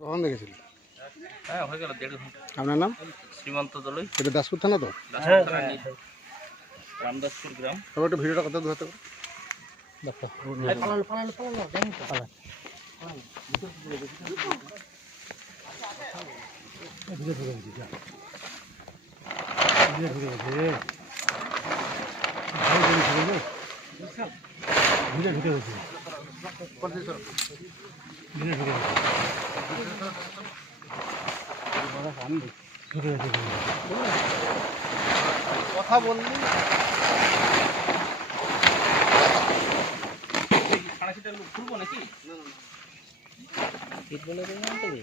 কখন দেখেছিলেন? হ্যাঁ হয়ে গেল দেড় ঘণ্টা। আপনার নাম? সীমান্ত দলই। এটা দাসপুর থানা তো? রামদাসপুর গ্রাম। তবে একটু ভিডিওটা কথা ধরতে কথা বললি সাড়ে ঘুরবো নাকি শীত বলে দেবে না তবে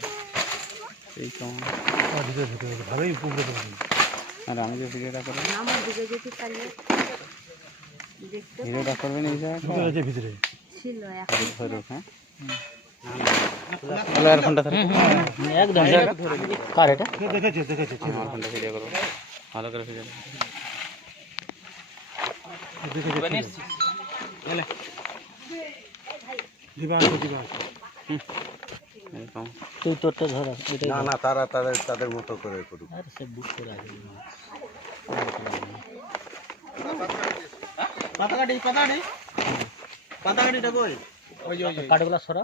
এই কেমন ভালোই উপকৃত হয়েছে আর আমি যে ভিডিওটা করব আমার দিকে যদি তাহলে ভিডিওটা করবেন এই জায়গাটা ভিতরে ভিতরে ছিল এখন। হ্যাঁ? আর ফোনটা ধরো। একদম। কার এটা? দেখেছে দেখেছে আমার ফোনটা ভিডিও করব ভালো করে ভিডিও দেখেছে তুই তোরটা ধর না না তারা তাদের তাদের মতো করে করুক। আর সে বুক করে আছে পাতাকাটি পাতাকাটি। পাতাকাটিটা কই কাঠগুলা সরা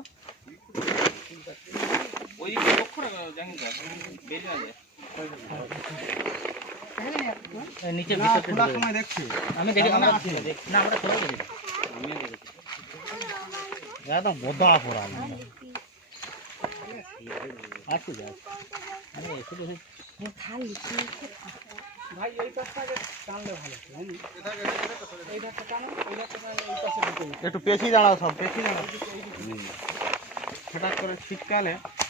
ওই লক্ষ্য রাখো জাহিদা বেরিয়ে না যায় এই নিচে ঢুকে সময় দেখছি। আমি দেখি না আমরা খোলা দেখি আমিও দেখেছি একদম বোধা পড়া আর কি যায় আমি এসে দেখি। খালি কি একটু পেছি দাঁড়াও সব। পেছি দাঁড়াও। হঠাৎ করে শীতকালে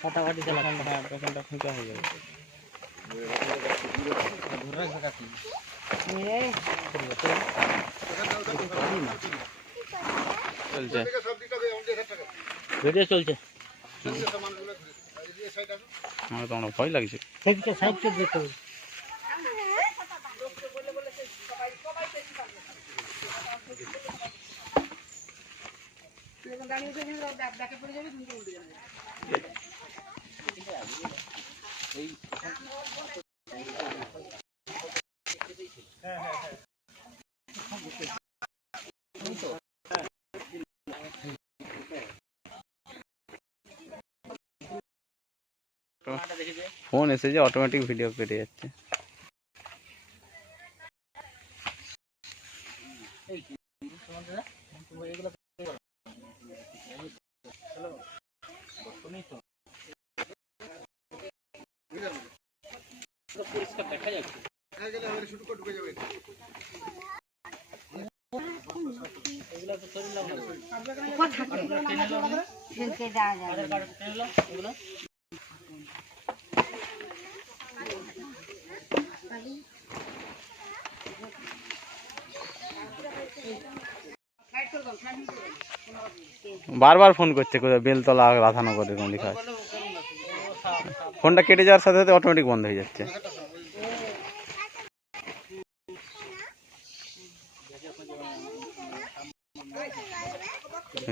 ফাটাফাটি চালা পেছনটা ফুঁকা হয়ে যাবে। ধরে রাখবে কাকি চলছে। ভিডিও চলছে। আমার তো অনেক ভয় লাগছে। হবে। ফোন এসে যে অটোমেটিক ভিডিও কেটে যাচ্ছে যাবে না। বারবার ফোন করছে, কোথায় বেলতলা, রাধানগর, এরকম লেখা আছে ফোনটা কেটে যাওয়ার সাথে সাথে অটোমেটিক বন্ধ হয়ে যাচ্ছে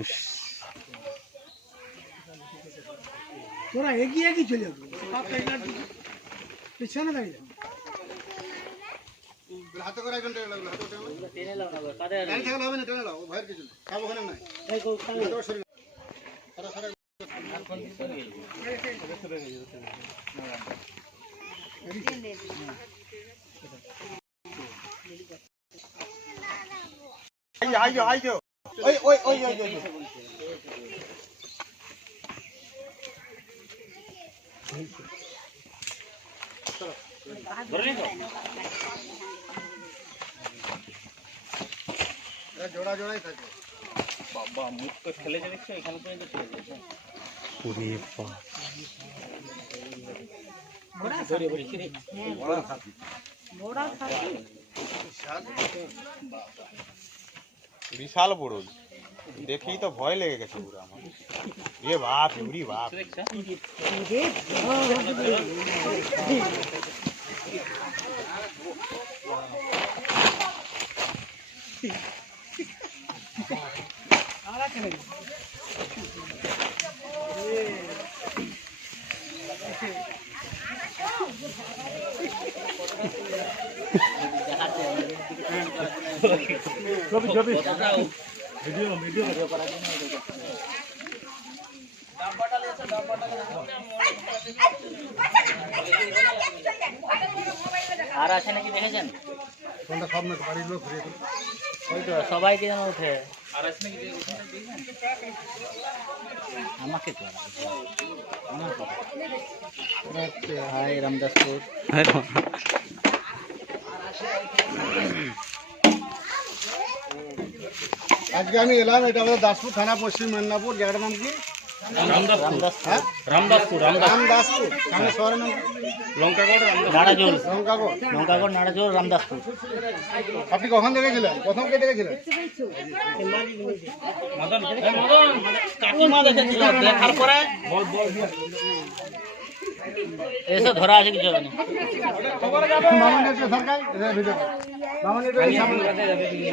ইস, তোরা এগিয়ে এগিয়ে চলে যাব পিছনে দাঁড়িয়ে হাতে করে একজন টেনে লাগল হাতে টেনে লাগল টেনে লাও না কাদের লাইন থাকলে হবে না টেনে লাও ভয়ের কিছু নেই সব ওখানে নাই এই গো খালি হাতে করে সরিয়ে নাও। সারা সারা ওই ওই ওই ওই। জোড়া জোড়াই থাকে বাবা মুখ তো ঠেলেছে দেখছ এখানে পর্যন্ত বাপ বড়া খাসি বিশাল বড় দেখেই তো ভয় লেগে গেছে পুরো আমার এ বাপ ইউরি বাপ আর আছে নাকি দেখেছেন? কোনটা সব না বাড়ির লোক দিল। ওই তো সবাইকে যেন উঠে আমাকে তো আমাকে হাই রামদাসপুর। আজকে আমি এলাম এটা আমাদের দাসপুর থানা পশ্চিম মেদিনীপুর জায়গাটার নাম কি? হ্যাঁ? রামদাসপুর রামদাসপুর থানা শহরের নাম কি? নাড়াজোর লঙ্কাগড়। লঙ্কাগড় নাড়াজোর রামদাসপুর। আপনি কখন দেখেছিলেন প্রথম কেটে গেছিলেন? কাকিমা দেখেছিল দেখার পরে। এসে ধরা আছে কিছু হবে না।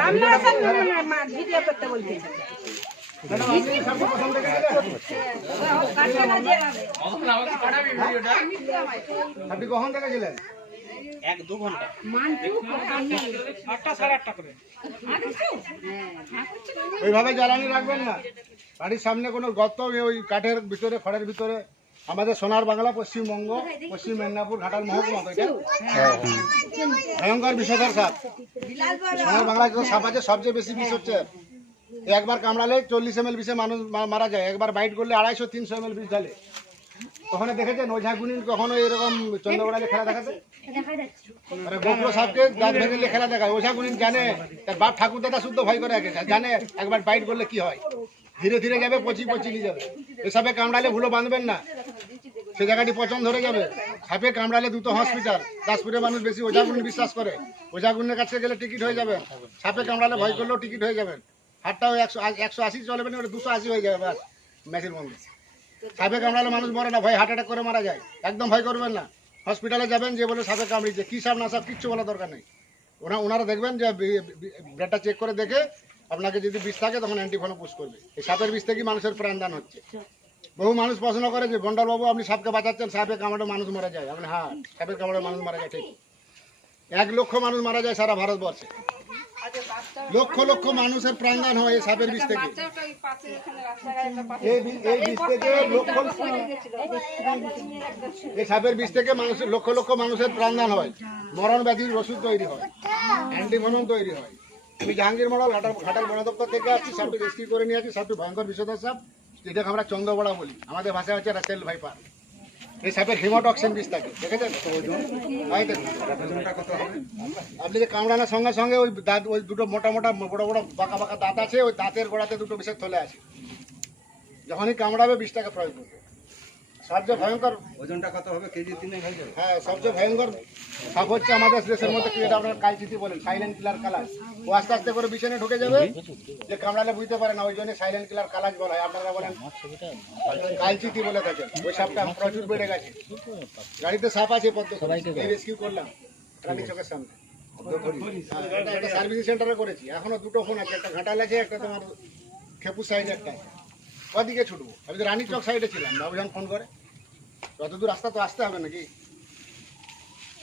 আপনি সামনে প্রথম দেখেছিলেন? আপনি কখন দেখেছিলেন এক দু ঘণ্টা ওইভাবে জ্বালানি রাখবেন না। বাড়ির সামনে কোনো গর্ত ওই কাঠের ভিতরে খড়ের ভিতরে। আমাদের সোনার বাংলা পশ্চিমবঙ্গ পশ্চিম মেদিনীপুর ঘাটাল মহকুমা তো এটা? ভয়ঙ্কর বিষধর সাপ। সোনার বাংলা যত সাপ আছে সবচেয়ে বেশি বিষ হচ্ছে। একবার কামড়ালে চল্লিশ এম এল বিষে মানুষ মারা যায়। একবার বাইট করলে আড়াইশো তিনশো এম এল বিষ ঢালে। ওখানে দেখেছেন ওঝা গুনিন কখনো এরকম চন্দ্রগোড়ালে খেলা দেখাতে গোপ্র সাপকে দাঁত ভেঙে খেলা দেখায়। ওঝা গুনিন জানে তার বাপ ঠাকুর দাদা শুদ্ধ ভয় করে আগে জানে একবার বাইট করলে কি হয়? ধীরে ধীরে যাবে পচি পচি নিয়ে যাবে। এসবে কামড়ালে ভুলো বাঁধবেন না। সে জায়গাটি পচন ধরে যাবে। সাপে কামড়ালে দুটো হসপিটাল দাসপুরের মানুষ বেশি ওঝাগুন বিশ্বাস করে। ওঝাগুনের কাছে গেলে টিকিট হয়ে যাবে। সাপে কামড়ালে ভয় করলেও টিকিট হয়ে যাবে। হাটটাও একশো একশো আশি চলবে না, ওটা দুশো আশি হয়ে যাবে ব্যাস মেশিন মধ্যে সাপে কামড়ালে মানুষ মরে না, ভয় হার্ট অ্যাটাক করে মারা যায়। একদম ভয় করবেন না। হসপিটালে যাবেন, যে বলে সাপে কামড়িয়েছে। কী সাপ না সাপ, কিচ্ছু বলা দরকার নেই। ওনা ওনারা দেখবেন যে ব্লাডটা চেক করে দেখে আপনাকে যদি বিষ থাকে, তখন অ্যান্টিফোনো পুশ করবে। এই সাপের বিষ থেকে মানুষের প্রাণদান হচ্ছে। বহু মানুষ প্রশ্ন করে যে গন্ডার বাবু আপনি সাপকে বাঁচাচ্ছেন, সাপে কামড়ে মানুষ মারা যায়। আপনি হ্যাঁ সাপের কামড়ে মানুষ মারা যায়, ঠিক। এক লক্ষ মানুষ মারা যায় সারা ভারতবর্ষে। লক্ষ লক্ষ মানুষের প্রাণদান হয় এই সাপের বিষ থেকে। এই সাপের বিষ থেকে মানুষের লক্ষ লক্ষ মানুষের প্রাণদান হয়। মরণ ব্যাধির ওষুধ তৈরি হয়। অ্যান্টিভনম তৈরি হয়। আমি জাহাঙ্গীর মডেল ঘাটাল ঘাটাল বন থেকে আসছি সাপটি রেস্কিউ করে নিয়ে আসছি। সাপটি ভয়ঙ্কর বিষধর সাপ। যেটাকে আমরা চন্দ্রবড়া বলি। আমাদের ভাষায় হচ্ছে রাসেল ভাইপার। এই সাপের হিমোটক্সিন বিষ থাকে দেখেছেন। আপনি যে কামড়ানোর সঙ্গে সঙ্গে ওই দাঁত ওই দুটো মোটা মোটা বড় বড় বাঁকা বাঁকা দাঁত আছে ওই দাঁতের গোড়াতে দুটো বিষের থলে আছে। যখনই কামড়াবে বিষটাকে প্রয়োগ করবে। সবচেয়ে ভয়ঙ্কর ওজনটা কত হবে? কেজি তিনে হ্যাঁ সবচেয়ে ভয়ঙ্কর সাপ হচ্ছে আমাদের দেশের মধ্যে কি এটা আপনার কালচিতি বলেন সাইলেন্ট কিলার কালার ও আস্তে আস্তে করে বিছানে ঢুকে যাবে। যে কামড়ালে বুঝতে পারে না ওই জন্য সাইলেন্ট কিলার কালাজ বলা হয়। আপনারা বলেন কালচিতি বলে থাকেন ওই সাপটা প্রচুর বেড়ে গেছে। গাড়িতে সাপ আছে পদ্ম রেস্কিউ করলাম। রানী চোখের সামনে। একটা সার্ভিস সেন্টারে করেছি। এখনও দুটো ফোন আছে। একটা ঘাটাল আছে একটা তোমার খেপুর সাইডে একটা ওদিকে ছুটবো। আমি তো রানী চক সাইডে ছিলাম। বাবুজান ফোন করে যত দূর রাস্তা তো আসতে হবে নাকি?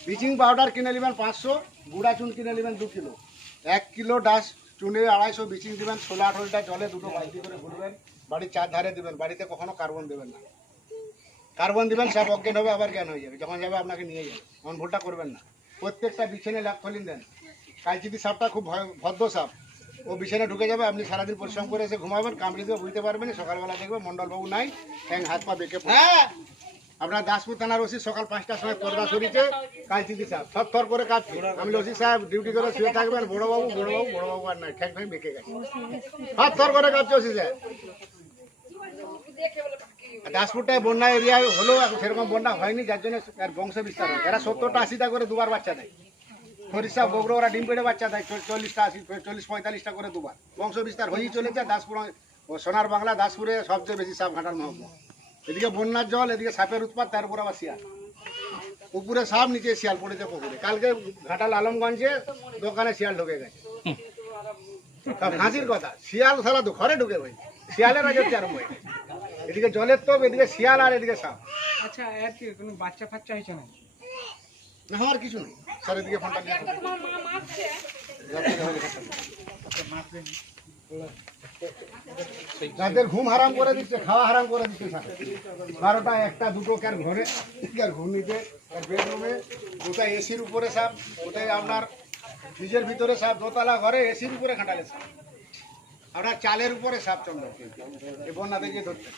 ব্লিচিং পাউডার কিনে নেবেন পাঁচশো গুঁড়া চুন কিনে নেবেন দু কিলো। এক কিলো ডাস চুনে আড়াইশো ব্লিচিং দিবেন ষোলো আঠারো লিটার জলে দুটো বালতি করে ঘুরবেন বাড়ির চার ধারে দিবেন, বাড়িতে কখনো কার্বন দেবেন না। কার্বন দেবেন, সব অজ্ঞান হবে, আবার জ্ঞান হয়ে যাবে, যখন যাবে আপনাকে নিয়ে যাবে এমন ভুলটা করবেন না। প্রত্যেকটা বিছানে ল্যাপ খলিন দেন। কালচিতি সাপটা খুব ভদ্র সাপ। ও বিছানে ঢুকে যাবে, আপনি সারাদিন পরিশ্রম করে এসে ঘুমাবেন, কামড়ে দিয়ে বুঝতে পারবেন সকালবেলা দেখবে মন্ডলবাবু নাই, ঠ্যাং, হাত, পা বেঁকে। আপনার দাসপুর থানার ওসি সকাল পাঁচটার সময় পর্দা সরিয়েছে কালচিতি সাহেব থর করে কাঁপছে আমি ওসি সাহেব ডিউটি করে শুয়ে থাকবেন, বড়বাবু বড়বাবু বড়বাবু আর নাই ঠ্যাং ঠ্যাং বেঁকে গেছে। থর থর করে কাঁপছে ওসি সাহেব দাসপুরটায় বন্যা এরিয়ায় হলেও এখন সেরকম বন্যা হয়নি, যার জন্য বংশ বিস্তার হয় এরা সত্তরটা আশিটা করে দুবার বাচ্চা দেয়। সরিষা বগরো ওরা ডিম পেড়ে বাচ্চা দেয় চল- চল্লিশটা আশি, চল্লিশ, পঁয়তাল্লিশটা করে দুবার। বংশ বিস্তার হয়েই চলেছে, দাসপুর, সোনার বাংলা, দাসপুরে সবচেয়ে বেশি সাপ ঘাটার মহকুমা। এদিকে বন্যার জল এদিকে সাপের উৎপাত তার উপর আবার শিয়াল। উপরে সাপ নিচে শিয়াল পড়েছে পুকুরে। কালকে ঘাটাল আলমগঞ্জে দোকানে শিয়াল ঢুকে গেছে। হাসির কথা। শিয়াল সারা ঘরে ঢুকে ভাই শিয়ালের রাজত্ব আরম্ভ হয়ে গেছে। এদিকে জলের তোপ এদিকে শিয়াল আর এদিকে সাপ। আচ্ছা এর কি কোনো বাচ্চা ফাচ্চা হয়েছে না না আমার কিছু নেই। স্যার এদিকে ফোনটা নিয়ে যাদের ঘুম হারাম করে দিচ্ছে খাওয়া হারাম করে দিচ্ছে স্যার। বারোটা একটা দুটো কার ঘরে কার ঘুমিতে কার বেডরুমে কোথায় এসির উপরে সাপ কোথায় আপনার ফ্রিজের ভিতরে সাপ দোতলা ঘরে এসির উপরে খাটালে সাপ আপনার চালের উপরে সাপ চন্দ্র এই বন্যা থেকে ধরতে।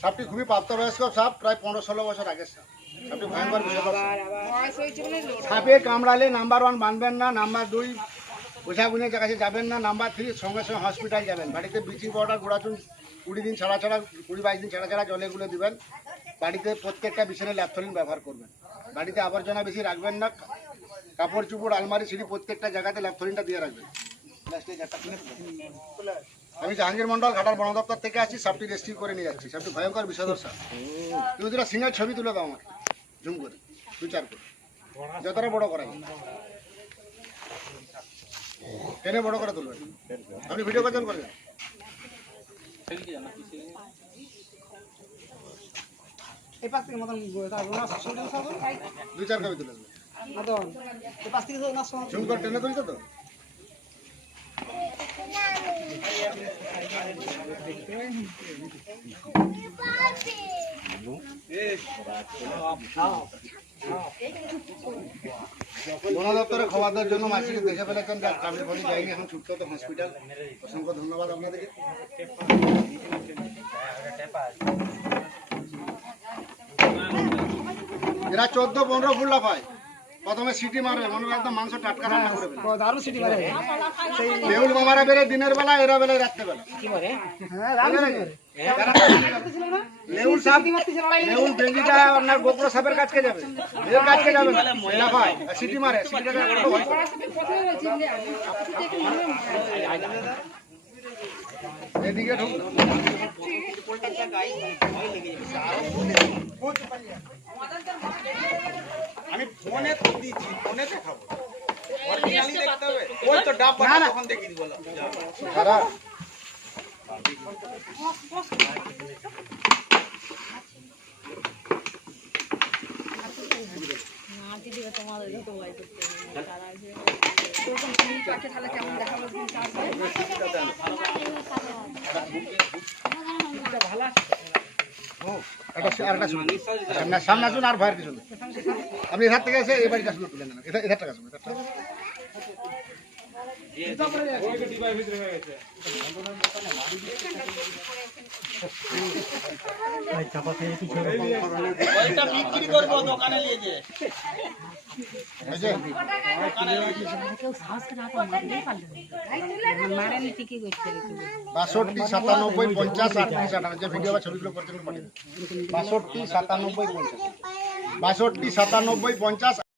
সাপটি খুবই প্রাপ্তবয়স্ক সাপ প্রায় পনেরো ষোলো বছর আগের সাপ সাপ। সাপে কামড়ালে নাম্বার ওয়ান বাঁধবেন না নাম্বার দুই গুনের কাছে যাবেন না নাম্বার থ্রি সঙ্গে সঙ্গে হসপিটাল যাবেন। বাড়িতে ব্লিচিং পাউডার গোড়াচুন কুড়ি দিন ছাড়া ছাড়া কুড়ি বাইশ দিন ছাড়া ছাড়া জলে গুলো দিবেন। বাড়িতে প্রত্যেকটা বিছানে ল্যাপথলিন ব্যবহার করবেন। বাড়িতে আবর্জনা বেশি রাখবেন না কাপড় চুপড় আলমারি সিঁড়ি প্রত্যেকটা জায়গাতে ল্যাপথলিনটা দিয়ে রাখবেন। আমি জাহাঙ্গীর মন্ডল ঘাটার বন দপ্তর থেকে আসছি সাপটি রেস্কিউ করে নিয়ে যাচ্ছি। সাপটি ভয়ঙ্কর বিষধর সাপ। তুমি দুটা সিঙ্গার ছবি তুলে দাও আমার জুম করে দু চার করে। যতটা বড় করা। টেনে বড় করে তুলবেন আপনি ভিডিও কজন করবেন এই পাশ থেকে মতন দু চার কপি তুলে দেবেন মতন এই পাশ থেকে জুম করে টেনে তুলছো তো? বন দপ্তরে খবর দেওয়ার জন্য মাসিকে দেখে ফেলেছেন যে আমি বলি যাইনি এখন ছুটতে হতো হসপিটাল অসংখ্য ধন্যবাদ আপনাদেরকে। এরা চোদ্দ পনেরো ফুল লাফায়। প্রথমে সিটি মারবে মনে হয় একদম মাংস টাটকা রান্না করে ফেলবে। দারুণ সিটি মারে। নেউল মামারা বেড়ে দিনের বেলা এরা বেলা রাত্রে বেলা হ্যাঁ সিটি মারে। সিটিটা একটু করে। এদিকে ঢুক। আমি ফোনে তো দিচ্ছি ফোনে দেখাবো। অরিজিনালি দেখতে হবে। ওই তো ডাব বাটা তখন দেখিয়ে দিব দাদা আর সামনে সামনে আসুন আর ভয়ের কিছু আপনি এধার থেকে এসে এই বাড়িটা শুনে তুলে নিয়ে যে হয়েছে মারেনি ঠিকই করতে বাষট্টি সাতানব্বই পঞ্চাশ আটত্রিশ আঠারো যে ভিডিও বা ছবিগুলো করছেন। বাষট্টি সাতানব্বই পঞ্চাশ। বাষট্টি সাতানব্বই পঞ্চাশ